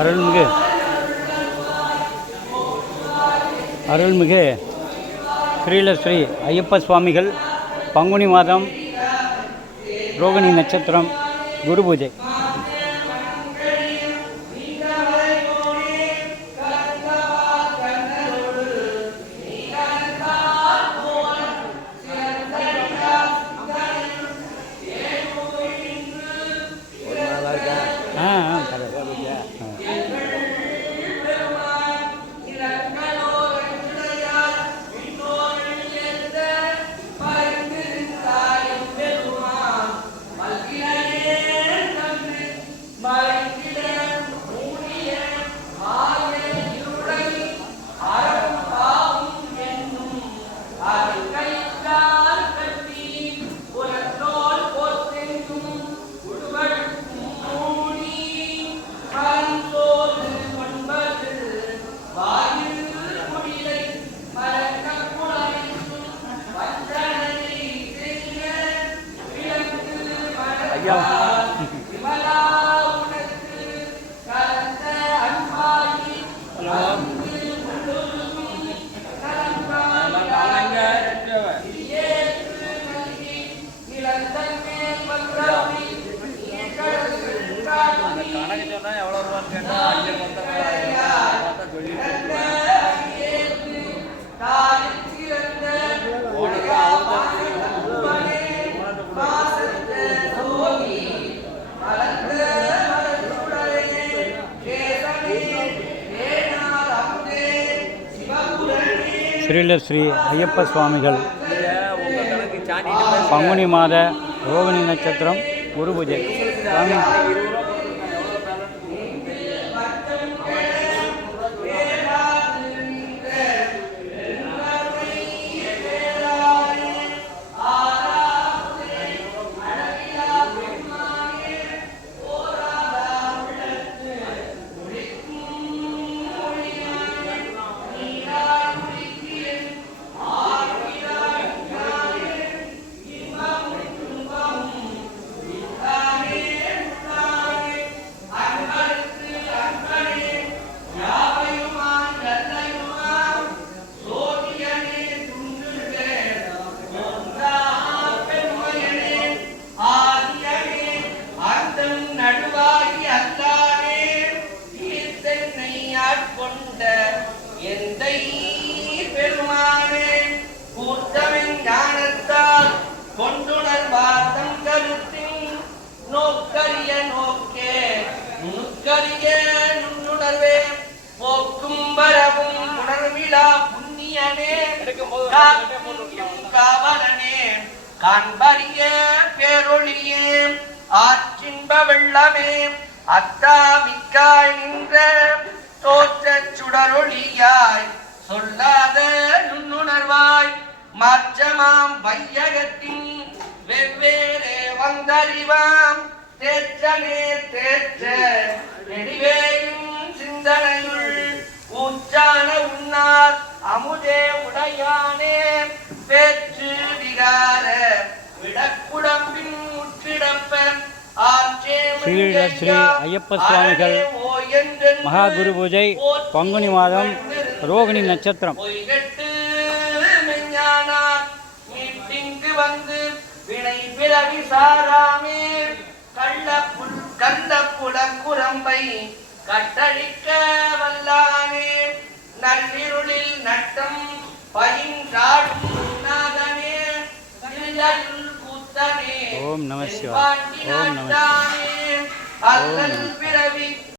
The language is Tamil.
அருள்மிகு ஸ்ரீ ஐயப்ப சுவாமிகள் பங்குனி மாதம் ரோகிணி நட்சத்திரம் குரு பூஜை. ஸ்ரீ ஐயப்ப சுவாமிகள் பங்குனி மாத ரோகிணி நட்சத்திரம் குரு பூஜை. காண்பரிய பேரொழியே ஆற்றின்ப வெள்ளமே அத்தாமிக்காய் நின்ற தோற்ற சுடரொழியாய் சொல்லாத நுண்ணுணர்வாய் மாற்றமாம் வையகத்தின் வெவ்வேறு வந்தறிவாம் தேற்றனே தேற்ற நெடிவேயும் சிந்தனையுள் ஊற்றான உன்னார் அமுதே உடையானே பேற்று விகார விடக்குடம்பின் முற்றிடப்ப ஸ்ரீ ஐயப்ப சுவாமிகள் மகா குரு பூஜை பங்குனி மாதம் ரோகிணி நட்சத்திரம். வந்து வினை பிறவி சாராமே கள்ள புலக்குரம்பை கட்டழிக்க வல்லானே நள்ளிருளில் நட்டம் பயின்றாடும் நாதனே கூத்தனே ஓம் நம சிவாய. ஓம் நம சிவாய. அல்லல் பிறவி